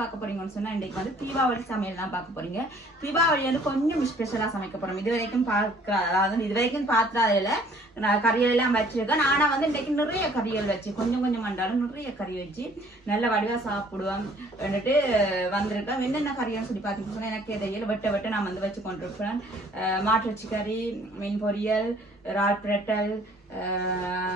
பார்க்க போறீங்கன்னு சொன்னா இன்னைக்கு வந்து தீபாவளி சமையல் தான் பார்க்க போறீங்க. தீபாவளி வந்து கொஞ்சம் ஸ்பெஷலா சமைக்க போறோம். இது வரைக்கும் பார்க்க அதாவது இது வரைக்கும் பாத்திராதில நான் கறிகள் எல்லாம் வச்சிருக்கேன். நானா வந்து இன்னைக்கு நிறைய கறிகள் வச்சு கொஞ்சம் கொஞ்சம் வந்தாலும் நிறைய கறி வச்சு நல்ல வடிவா சாப்பிடுவோம். வந்துட்டு வந்திருக்கேன் என்னென்ன கறின்னு சொல்லி பார்த்தீங்கன்னு சொன்னா எனக்கு தெரியல வெட்ட வெட்ட நான் வந்து வச்சு கொண்டிருப்பேன். மாட்டு மாட்டுச்சி கறி மீன் பொரியல் ரால் பிரட்டல்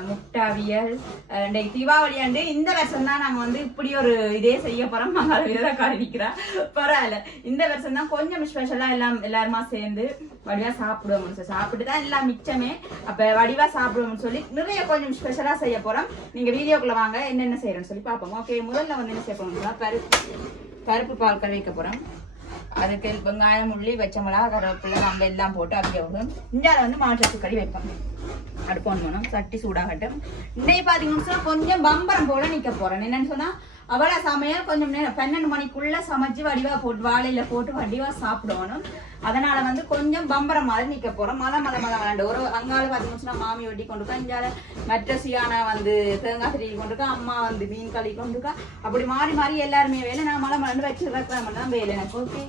முட்டாவியல் ஆஹ் இன்றைக்கு தீபாவளி இந்த வருஷம் தான் நாங்கள் வந்து இப்படி ஒரு இதே செய்ய போகிறோம் நாங்கள் விரத காணிக்கிறா பரவாயில்ல. இந்த வருஷம் தான் கொஞ்சம் ஸ்பெஷலாக எல்லாம் எல்லாருமா சேர்ந்து வடிவாக சாப்பிடுவோம்னு சொல்லி. சாப்பிட்டு தான் எல்லாம் மிச்சமே. அப்போ வடிவாக சாப்பிடுவோம்னு சொல்லி நிறைய கொஞ்சம் ஸ்பெஷலாக செய்ய போகிறோம் நீங்கள் வீடியோக்குள்ளே வாங்க என்னென்ன செய்கிறோம்னு சொல்லி பார்ப்போம். ஓகே முதல்ல வந்து என்ன செய்ய போகிறோம்னா பருப்பு பருப்பு பால் கறி வைக்க போகிறோம் அதுக்கு வெங்காயம் உள்ளி வச்ச மிளகா கருவேப்பிலை நம்ம எல்லாம் போட்டு அப்படியே விடும் இந்தியாவில் வந்து மாட்டு கறி வைப்போம். அடுப்பு போனோம் சட்டி சூடாகட்டும். இன்னைக்கு பார்த்தீங்கன்னு சொன்னால் கொஞ்சம் பம்பரம் போல நிற்க போறேன். என்னன்னு சொன்னா அவ்வளோ சமையல் கொஞ்சம் நேரம் பன்னெண்டு மணிக்குள்ள சமைச்சு வடிவா போட்டு வாழையில போட்டு வடிவா சாப்பிடணும். அதனால வந்து கொஞ்சம் பம்பரம் மாதிரி நிற்க போறோம். மலை மலை மலை விளாண்டு ஒரு அங்கால பார்த்தீங்கன்னு மாமி வெட்டி கொண்டுக்கா இங்கால மற்ற சியான வந்து தேங்காய் திருவி கொண்டுக்கா அம்மா வந்து மீன் களி கொண்டுக்கா அப்படி மாறி மாறி எல்லாருமே வேலை. நான் மலை மலண்டு வச்சு வைக்கிற தான் வேலை. எனக்கு ஓகே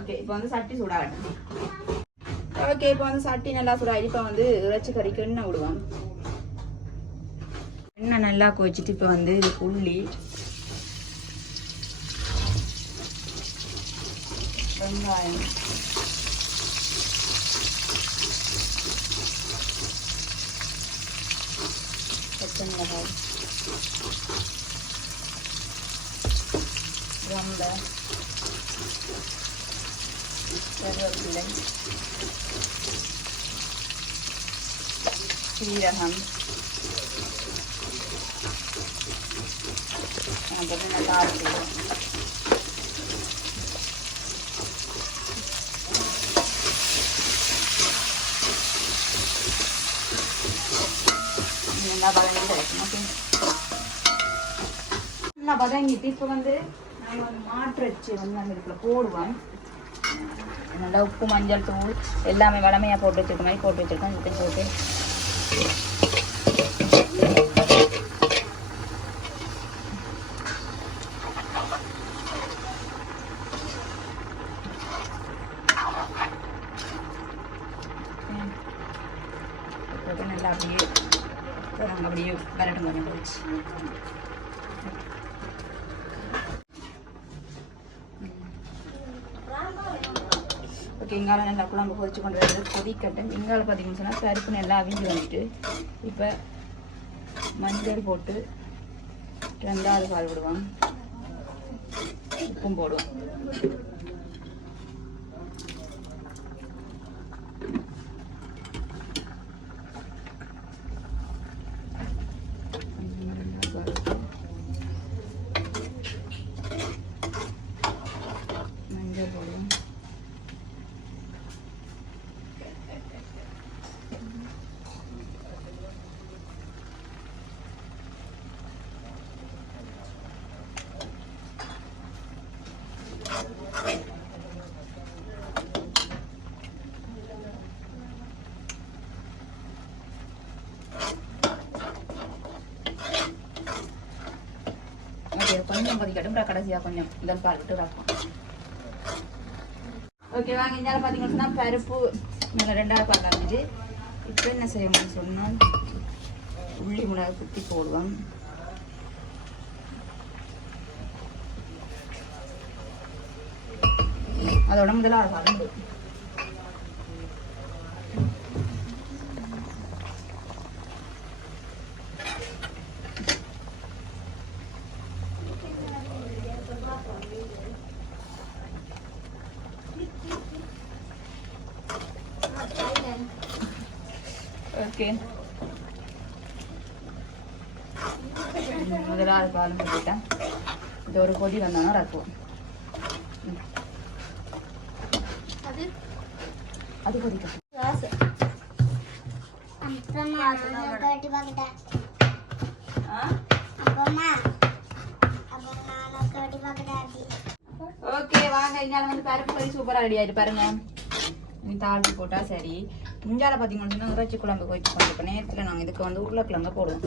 ஓகே இப்போ வந்து சட்டி சூடாகட்டும். ஓகே இப்போ வந்து சட்டி நல்லா சூடாகி இப்போ வந்து இறைச்சி கறிக்கு எண்ணெய் விடுவாங்க எண்ணெய் நல்லா கொச்சிட்டு இப்போ வந்து இது புள்ளி. வெங்காயம். பச்சை மிளகாய் ரொம்ப. கருவேப்பிலை. சீரகம். அப்புறம் நல்லா அரைச்சிடுவோம் நல்லா வதங்கி கிடைக்கும் ஓகே நல்லா வதங்கிட்டு இப்போ வந்து நம்ம வந்து மாற்றச்சு வந்து அந்த இதுக்குள்ள போடுவோம் நல்லா உப்பு மஞ்சள் தூள் எல்லாமே வளமையாக போட்டு வச்சுருக்க மாதிரி போட்டு வச்சுருக்கோம் இப்போ போட்டு ம். போட்டு நல்லா அப்படியே நாங்கள் அப்படியே வரட்டும் கொஞ்சம் ஓகே இங்கால நல்லா குழம்பு கொதிச்சு கொண்டு வரது கொதிக்கட்டும். இங்கால பார்த்தீங்கன்னு சொன்னால் பருப்பு நல்லா அவிஞ்சு வந்துட்டு இப்போ மஞ்சள் போட்டு ரெண்டாவது பால் விடுவோம் உப்பும் போடுவோம் மஞ்சள் போடுவோம் கொஞ்சம் கொதிக்கட்டும் அப்புறம் கடைசியாக கொஞ்சம். இதன் பால் விட்டு வைப்போம் ஓகே வாங்க இந்த பார்த்தீங்கன்னு பருப்பு மேலே ரெண்டாவது பால் இருந்துச்சு இப்போ என்ன செய்யணும்னு சொன்னால் உள்ளி மிளகு குத்தி போடுவோம். அதோட முதல்ல கலந்து ஓகே முதலாவது பாலும் போட்டுட்டேன் இது ஒரு கொதி வந்தாலும் ரக்குவோம் அது? அது கொதிக்கும் ஓகே வாங்க. இங்கால வந்து பருப்பு கறி சூப்பராக ரெடி ஆயிட்டு பாருங்க. தாளிச்சு போட்டா சரி. இஞ்சால பார்த்தீங்கன்னு சொன்னா இறைச்சி குழம்பு வச்சு கொண்டு நேரத்தில் நாங்கள் இதுக்கு வந்து உருளைக்கிழங்க போடுவோம்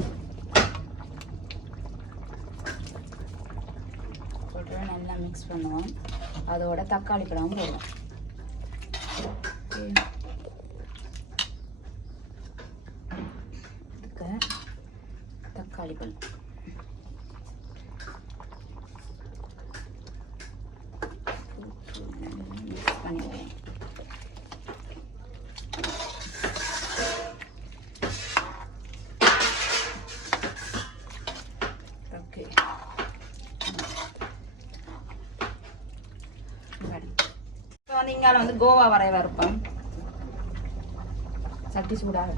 போட்டு நல்லா மிக்ஸ் பண்ணுவோம் அதோட தக்காளி பழமும் போடுவோம் Okay. இதுக்கு தக்காளி பழம் மிக்ஸ் பண்ணிடுவோம் ஓகே இப்போ வந்து கோவா வரைய இருப்போம். சட்டி சூடாக.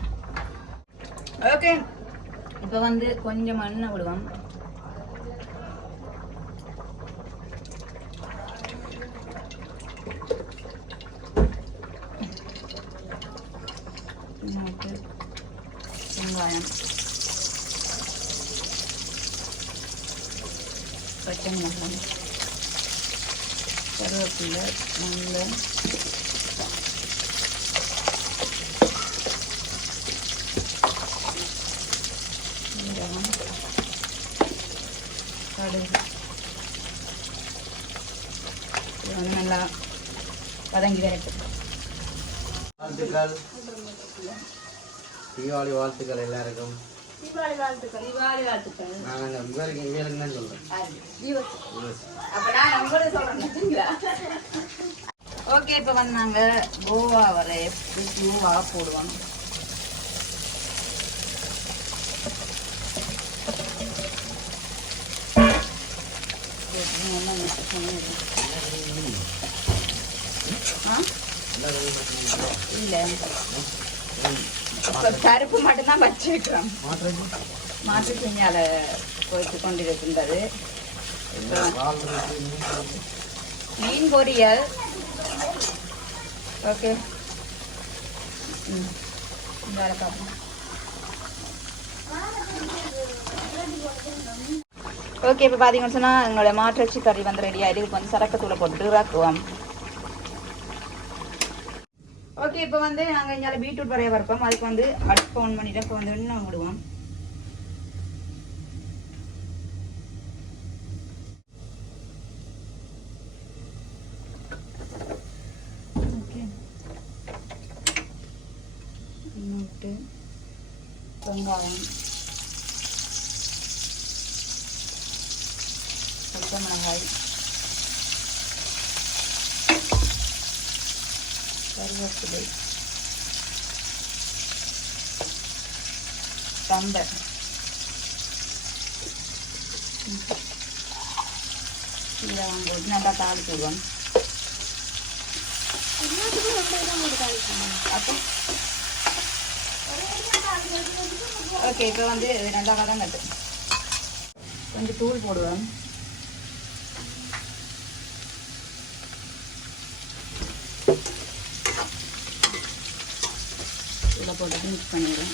ஓகே இப்போ வந்து கொஞ்சம் எண்ணெய் விடுவோம். வெங்காயம். பச்சை மிளகாய் கருவேப்பிலை சீரகம் கடுகு. இது வந்து நல்லா வதங்கி வரட்டும். வாழ்த்துக்கள். தீபாவளி வாழ்த்துக்கள் எல்லாருக்கும். தீபாவளி வாழ்த்துக்கள். தீபாவளி வாழ்த்துக்கள். தான் சொல்கிறேன் ஓகே இப்போ வந்து நாங்க கோவா வர கோவா போடுவோம்? இல்ல இப்ப பருப்பு மட்டும்தான் வச்சு வைக்கிறோம். மாற்றம் மாற்று செஞ்சால போயிட்டு கொண்டிருக்கின்றது மீன் பொரியல். ஓகே ம். வேலை பார்ப்போம். ஓகே இப்போ பார்த்தீங்கன்னு சொன்னால் எங்களோட மாற்றச்சி கறி வந்து ரெடி ஆகிடுது இப்போ வந்து சரக்கத்தூளை போட்டு ராக்குவோம் ஓகே இப்போ வந்து நாங்கள் இங்கே பீட்ரூட் வரைய வரப்போம் அதுக்கு வந்து அடுப்பு ஆன் பண்ணிட்டு இப்போ வந்து இன்னும் விடுவோம் ஓகே இன்னும் விட்டு வெங்காயம் பச்சை மிளகாய் கருவேப்பிலை தண்டை சீரகம் போட்டு நல்லா தாளிச்சு விடுவோம் அப்போ ஓகே இப்போ வந்து நல்லா கட்டு. கொஞ்சம் தூள் போடுவேன். இதில் போட்டு மிக்ஸ் பண்ணிடுவேன்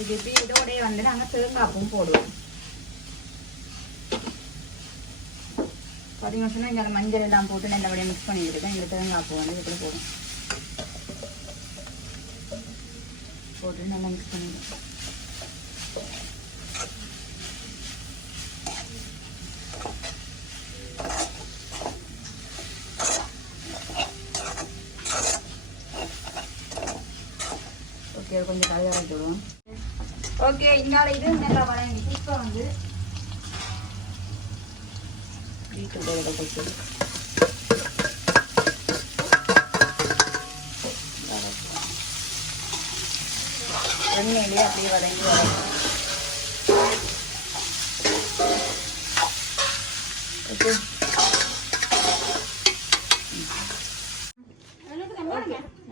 இது இப்படி இதோடய வந்து நாங்கள் தேங்காய்ப்பும் போடுவோம் பார்த்தீங்கன்னு சொன்னால் இங்கே மஞ்சள் எல்லாம் போட்டு நல்லபடியாக மிக்ஸ் பண்ணிக்கிட்டு இங்கே தேங்காய் பூ வந்து இப்படி போடும் போட்டு நல்லா மிக்ஸ் பண்ணிடுவோம் ஓகே கொஞ்சம் கலர் ஆகிட்டு விடுவோம் ஓகே இங்கால இது நல்லா வதங்கி இப்போ வந்து இதில் போட்டு எண்ணெயிலே அப்படியே வதங்கி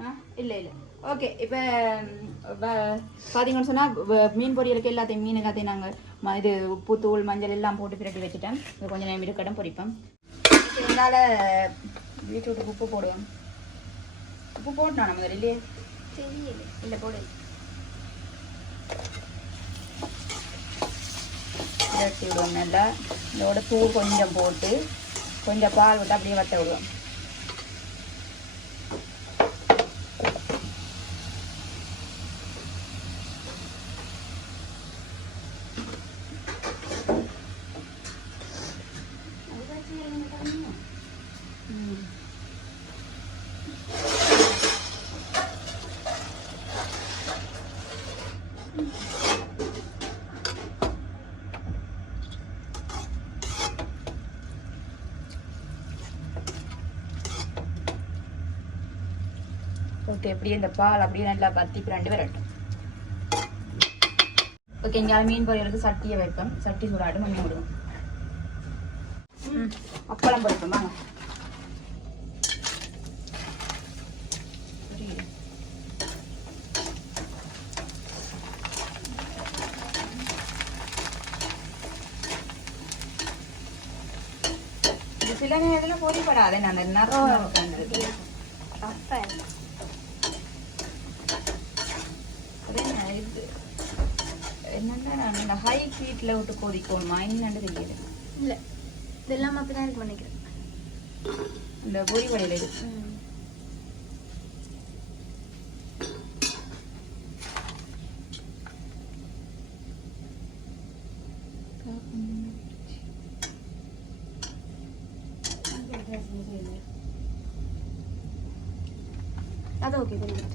ஆ இல்லை இல்லை. ஓகே இப்போ பார்த்தீங்கன்னு சொன்னால் மீன் பொரியலுக்கு எல்லாத்தையும் மீன் எல்லாத்தையும் நாங்கள் இது உப்பு தூள் மஞ்சள் எல்லாம் போட்டு பிரட்டி வச்சுட்டேன். கொஞ்சம் நேரம் இருக்கட்டும் பொரிப்போம். இதனால் பீட்ரூட்டுக்கு உப்பு போடுவோம். உப்பு போட்டோம் நம்ம இல்லையே இல்லை போடு விடுவோம் நல்லா. இதோட தூள் கொஞ்சம் போட்டு கொஞ்சம் பால் விட்டு அப்படியே வத்த விடுவோம். ஓகே அப்படியே இந்த பால் அப்படியே நல்லா பத்தி ரெண்டு வரட்டும். ஓகே இங்கே மீன் பொரியலுக்கு சட்டியை வைப்போம். சட்டி சூடாட்டு மண்ணி விடுவோம் அப்பளம் பொரிப்போம் வாங்க சில நேரத்தில் பொறிப்படாது நான் நிறம் உட்காந்துருக்கு அப்ப அது என்ன இது என்னன்னா நான் இந்த ஹை ஹீட்ல விட்டு கொதிக்கணுமா என்னன்னு தெரியுது இல்ல இதெல்லாம் அப்படிதான் இருக்கு நினைக்கிறேன் இந்த பொரி வடையில இருக்கு அது ஓகே தெரியும்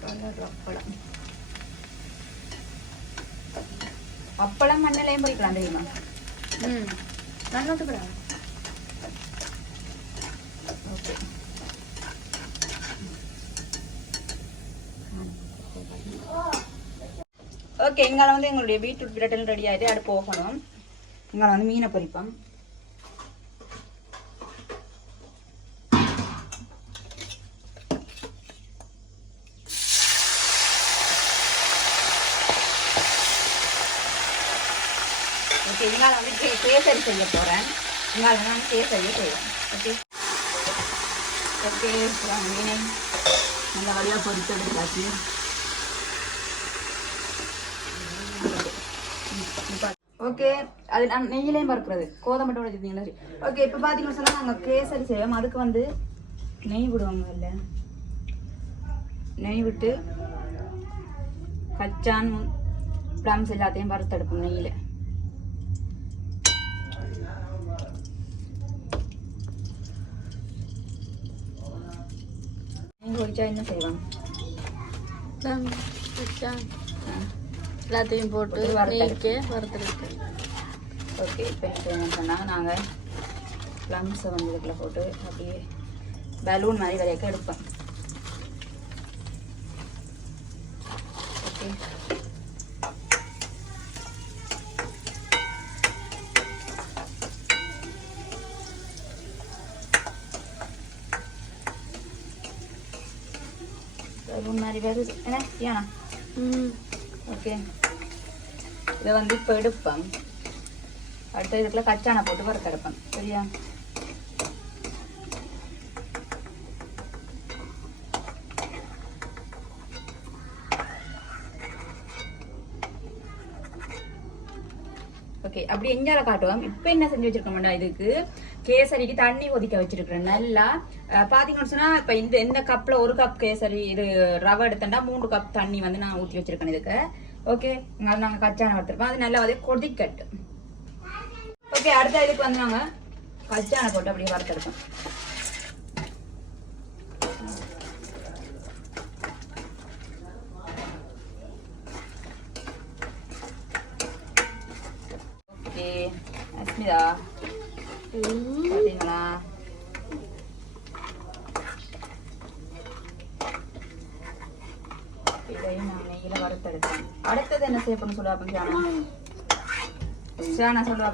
கலர் அப்பளம் அப்பளம் மண்ணிலையும் பொரிக்கலாம் தெரியுமா ம் நான் நோட்டுக்கிறேன் ஓகே ஓகே எங்களை வந்து எங்களுடைய பீட்ரூட் பிரட்டல் ரெடி ஆகிட்டு அடுப்பு போகணும் எங்களை வந்து மீனை பொரிப்போம் ஓகே இதனால வந்து கே- கேசரி செய்ய போகிறேன் இதனால நான் கேசரியை செய்வேன் ஓகே ஓகே மீனை நல்ல வழியாக பொரித்து எடுத்தாச்சு. ஓகே அது நான் நெய்யிலையும் பறக்கிறது கோதை மட்டும் வச்சுருந்தீங்களா சரி. ஓகே இப்போ பார்த்தீங்கன்னு சொன்னால் நாங்கள் கேசரி செய்வோம். அதுக்கு வந்து நெய் விடுவாங்க இல்லை. நெய் விட்டு கச்சான் ப்ளம்ஸ் எல்லாத்தையும் வறுத்தெடுப்போம் நெய்யில். நெய் பொரிச்சா என்ன செய்வாங்க. எல்லாத்தையும் போட்டு. நெய்க்கு வறுத்தெடுத்து ஓகே இப்போ என்ன சொன்னால் நாங்கள் ப்ளம்ஸை வந்து இதுக்குள்ள போட்டு அப்படியே பலூன் மாதிரி வரைக்கும் எடுப்போம். ஓகே. மாதிரி வருது என்ன? ஏனா ம். ஓகே. இதை வந்து இப்போ எடுப்பேன் அடுத்த இதுக்குள்ள கச்சானை போட்டு வறுத்தெடுப்பேன் சரியா? ஓகே அப்படி எஞ்சால காட்டுவோம். இப்போ என்ன செஞ்சு வச்சிருக்கோம்டா இதுக்கு? கேசரிக்கு தண்ணி கொதிக்க வச்சிருக்கிறேன். நல்லா அஹ் பாத்தீங்கன்னு சொன்னா இப்போ இந்த இந்த கப்ல ஒரு கப் கேசரி இது ரவை எடுத்தேன்டா மூணு கப் தண்ணி வந்து நான் ஊற்றி வச்சிருக்கேன் இதுக்கு. ஓகே அது நாங்கள் கச்சான வறுத்துருப்போம் அது நல்லா வந்து கொதிக்கட்டு ஓகே அடுத்த இதுக்கு வந்து நாங்கள் கச்சான போட்டு அப்படியே வளர்த்துருக்கோம் ஓகே அஸ்மிதா பார்த்தீங்களா இதையும் நான் நெய்யில் வறுத்தெடுத்தேன் அடுத்தது என்ன செய்ய போகணும் சொல்லுவா அப்போ சாணா சாணா சொல்லுவா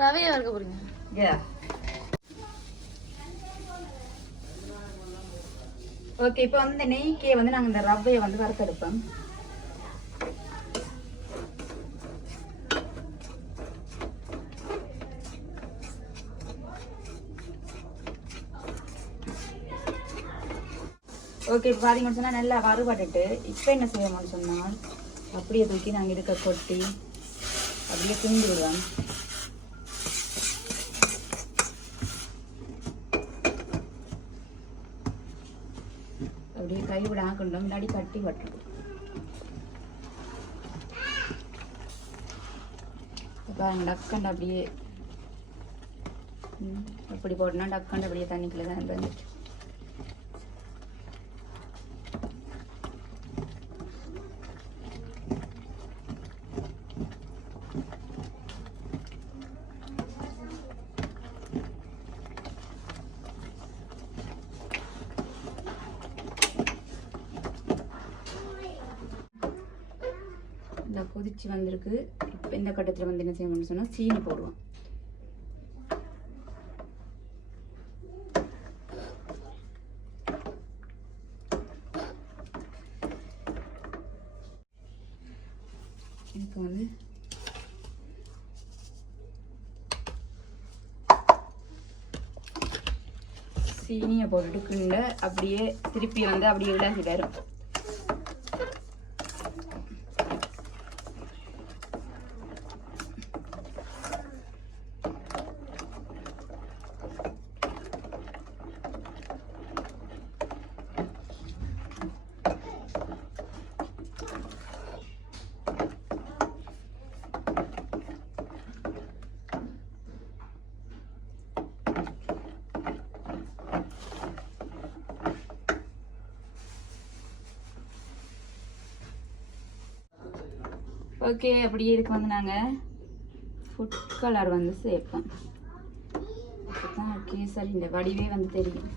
ரவையை வறுக்க போறீங்க. ஓகே இப்போ வந்து இந்த நெய்க்கே வந்து நாங்கள் இந்த ரவ்வையை வந்து வறுத்தெடுப்போம். ஓகே இப்போ பார்த்தீங்கன்னு சொன்னால் நல்லா வறுபட்டுட்டு இப்போ என்ன செய்யணும்னு சொன்னால் அப்படியே தூக்கி நாங்கள் இருக்க கொட்டி அப்படியே கிண்டி விடுவாங்க. அப்படியே கை விட ஆக்கணும் முன்னாடி கட்டி வட்டணும் பாருங்க டக்கண்டு அப்படியே அப்படி போட்டோம்னா டக்கண்டு அப்படியே தண்ணிக்குள்ளே தான் வந்துச்சு இந்த கொதிச்சு வந்திருக்கு இப்போ இந்த கட்டத்தில் அப்படின்னு சொன்னால் சீனி போடுவோம் இதுக்கு வந்து சீனியை போட்டுட்டு கிண்ட அப்படியே திருப்பி வந்து அப்படியே இளகி வரும் ஓகே அப்படியே இதுக்கு வந்து நாங்கள் ஃபுட் கலர் வந்து சேர்ப்போம். ஓகே கேசரி இந்த வடிவே வந்து தெரியும்.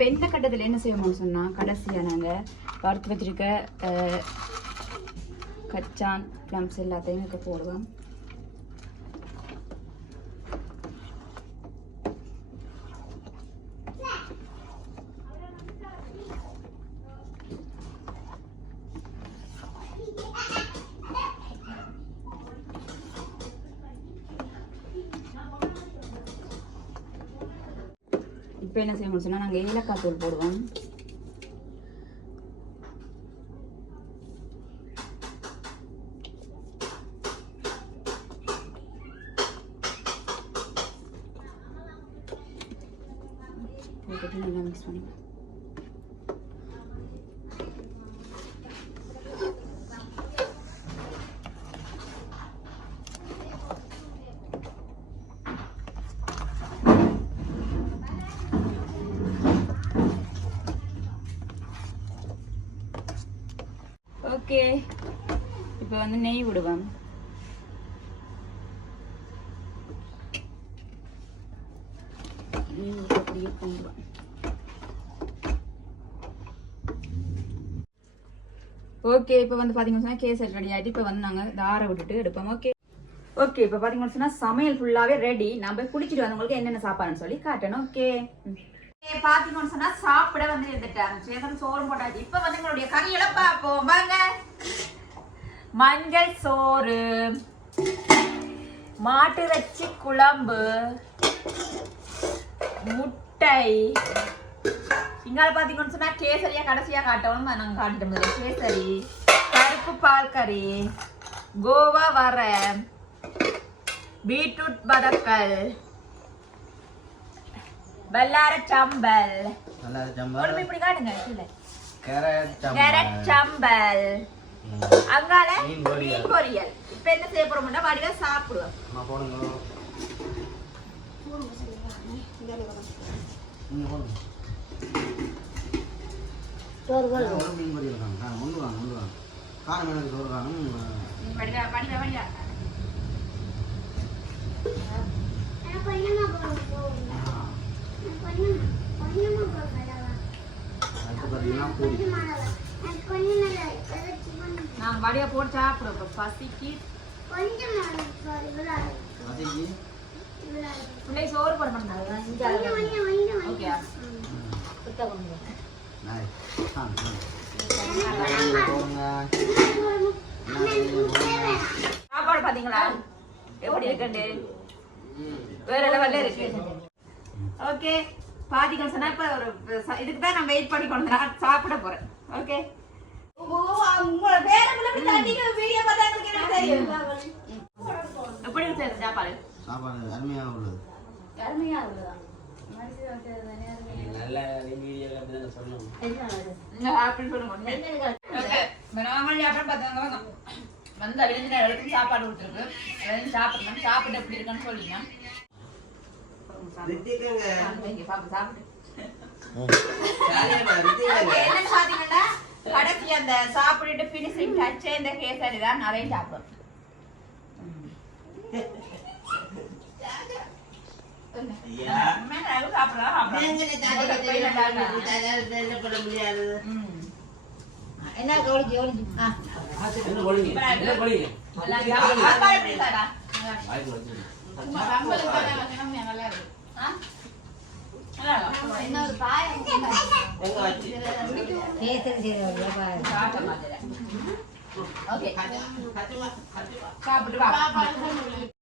இப்போ இந்த கட்டத்தில் என்ன செய்வோம்னு சொன்னால் கடைசியாக நாங்கள் வறுத்து வச்சிருக்க கச்சான் ப்ளம்ஸ் எல்லாத்தையும் இதுக்கு போடுவோம். இப்போ என்ன செய்யணும்னு சொன்னால் நாங்கள் ஏலக்காய் தூள் போடுவோம் போட்டுட்டு நல்லா மிக்ஸ் பண்ணிக்கலாம் ஓகே. இப்போ வந்து நெய் விடுவேன் நெய் விட்டு அப்படியே கொண்டுவேன் ஓகே இப்போ வந்து பார்த்தீங்கன்னு சொன்னால் கேசரி ரெடி ஆகிட்டு இப்போ வந்து நாங்கள் தாரை விட்டுட்டு எடுப்போம். ஓகே. ஓகே இப்போ பார்த்தீங்கன்னு சொன்னால் சமையல் ஃபுல்லாகவே ரெடி நம்ம போய் குடிச்சிட்டு வந்தவங்களுக்கு என்னென்ன சாப்பாடுன்னு சொல்லி காட்டணும் ஓகே. பாத்தீங்கன்னு சொன்னா சாப்பிட வந்து இருந்துட்டாங்க சேதம் சோறு போட்டாச்சு. இப்ப வந்து எங்களுடைய கறியெல்லாம் பார்ப்போம் வாங்க. மஞ்சள் சோறு. மாட்டு வச்சு குழம்பு. முட்டை. இங்கால பாத்தீங்கன்னு சொன்னா கேசரியா கடைசியா காட்டவும் நாங்க காட்டிட்டோம் கேசரி. கருப்பு பால் கறி. கோவா வர. பீட்ரூட் பதக்கல் பல்லார சம்பல். நல்லா ஒரு சம்பா இப்படி காட்டுங்க கீழே. கேரட் கேரட் சம்பா சம்பல் அங்கால மீன் பொரியல். இப்ப என்ன செய்ய போறோம்னா வடிவா சாப்பிடுவோம். அம்மா போடுங்க. ஒரு மீன் பொரியல் ஒன்று வாங்க ஒன்று வாங்க காணும். எனக்கு சோறு காணும். படிவா படிவா படிவா அடுத்து பார்த்தீங்கன்னா பூரி நான் வடியா போட்டு சாப்பிடுவோம் பசிக்கு. மதிக்கு பிள்ளை சோறு போட மாட்டாங்க ஓகே சாப்பாடு பாத்தீங்களா? எப்படி இருக்குண்டு வேற லெவல்ல இருக்கு. ஓகே பாத்தீங்கன்னு சொன்னா இப்ப ஒரு இதுக்கு தான் நான் வெயிட் பண்ணி கொண்டு நான் சாப்பிட போறேன். ஓகே உங்களோட பேரங்களை இப்படி தட்டிக்க வீடியோ பார்த்தா உங்களுக்கு என்ன தெரியும்? எப்படி இருக்கு சாப்பாடு? சாப்பாடு அருமையாக உள்ளது. நல்ல அப்படி சொல்லணும். சொல்லுங்க வந்த சாப்பாடு கொடுத்துருக்கு. சாப்பிடணும். சாப்பிட்டு எப்படி இருக்குன்னு சொல்லுங்க. பாத்தீங்கன்னா கடைசி அந்த சாப்பிட்டுட்டு பினிஷிங் டச்சே இந்த கேசரி தான் நிறைய சாப்பிடும். என்ன ஆ. என்ன என்ன சாப்பிட்ட